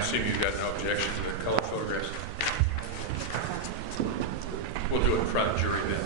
assume you've got no objection to the color photographs. We'll do it in front of jury then.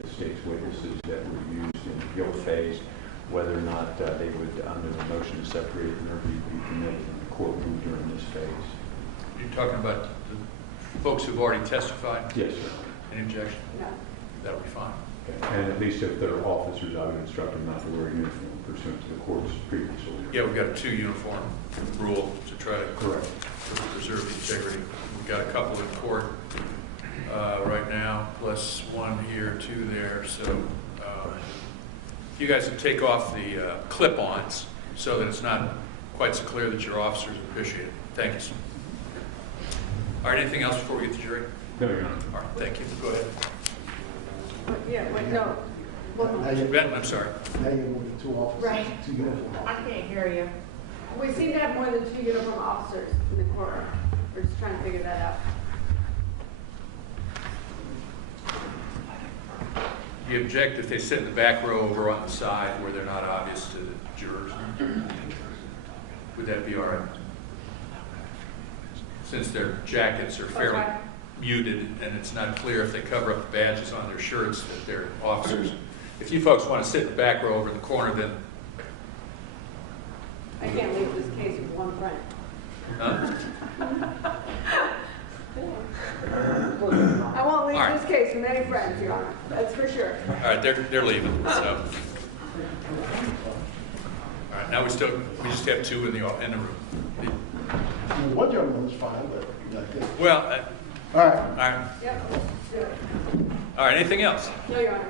The state's witnesses that were used in the guilt phase, whether or not they would, under the motion to separate the interview, be permitted in the courtroom during this phase. You're talking about the folks who've already testified? Yes, sir. Any objection? No. That'll be fine. Okay. And at least if they're officers, I would instruct them not to wear a uniform pursuant to the court's previous order. Yeah, we've got a 2 uniform rule to try to Correct. preserve the integrity. We've got a couple in court right now, plus 1 here, 2 there. So you guys would take off the clip-ons so that it's not quite so clear that your officers appreciate it. Thank you, sir. All right, anything else before we get to jury? No, Your Honor. All right, thank you. Go ahead. Yeah, wait, no. Mr. Benton, I'm sorry. Now you're moving 2 officers, Right. 2 uniform I officers. can't hear you. We seem to have more than 2 uniform officers in the courtroom. We're just trying to figure that out. Do you object if they sit in the back row over on the side where they're not obvious to the jurors? Would that be all right? Since their jackets are fairly muted and it's not clear if they cover up the badges on their shirts that they're officers. If you folks want to sit in the back row over in the corner, then... I can't leave this case with 1 friend. Huh? I won't leave All right. this case with any friends, Your Honor. That's for sure. All right, they're leaving. So. All right, now we just have 2 in the room. One gentleman was fine, but not good. Well, All right. all right. Yep, let's do it. All right, anything else? No, Your Honor.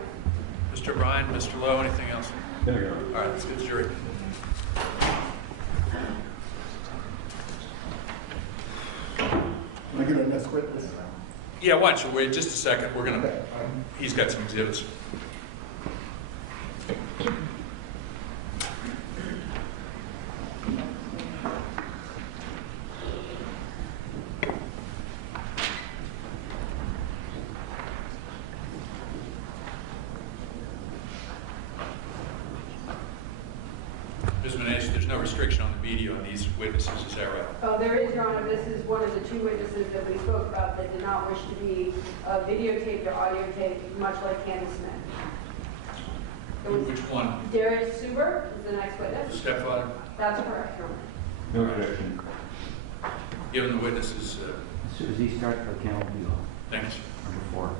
Mr. O'Brien, Mr. Lowe, anything else? No, Your Honor. All right, let's get to jury. Can I get a next witness? Yeah, why don't you wait just a second? We're going to, Okay. he's got some exhibits. Ms. Manesh, there's no restriction on the video on these witnesses, is that right? Oh, there is, Your Honor. This is one of the 2 witnesses that we spoke about that did not wish to be videotaped or audiotaped, much like Quentin Smith. It was Which one? Darius Suber is the next The witness. stepfather? That's correct, Your Honor. No objection. Given the witnesses, As soon as he starts, the count will be off. thanks. Number 4.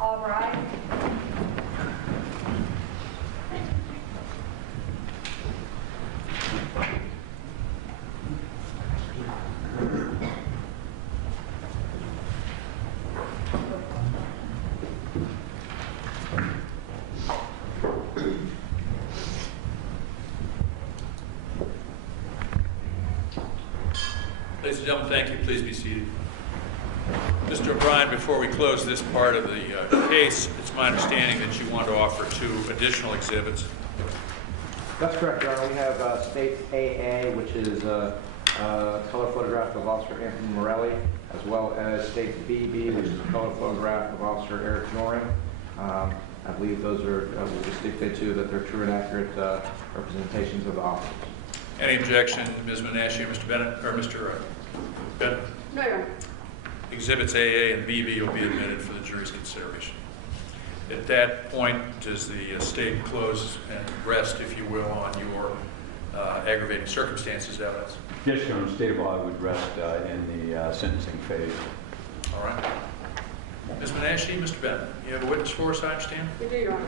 All right. Ladies and gentlemen, thank you. Please be seated. Mr. O'Brien, before we close this part of the case, it's my understanding that you want to offer 2 additional exhibits. That's correct, Your Honor. We have State AA, which is a color photograph of Officer Anthony Morelli, as well as State BB, which is a color photograph of Officer Eric Noring. I believe those are, we'll just dictate to you that they're true and accurate representations of the officers. Any objection, Ms. Menashe, Mr. Bennett, or Mr. Bennett? No, Your Honor. Exhibits AA and BB will be admitted for the jury's consideration. At that point, does the state close and rest, if you will, on your aggravating circumstances evidence. Yes, Your Honor, state of law would rest in the sentencing phase. All right. Ms. Menashe, Mr. Bennett, you have a witness for us, I understand? We do, Your Honor.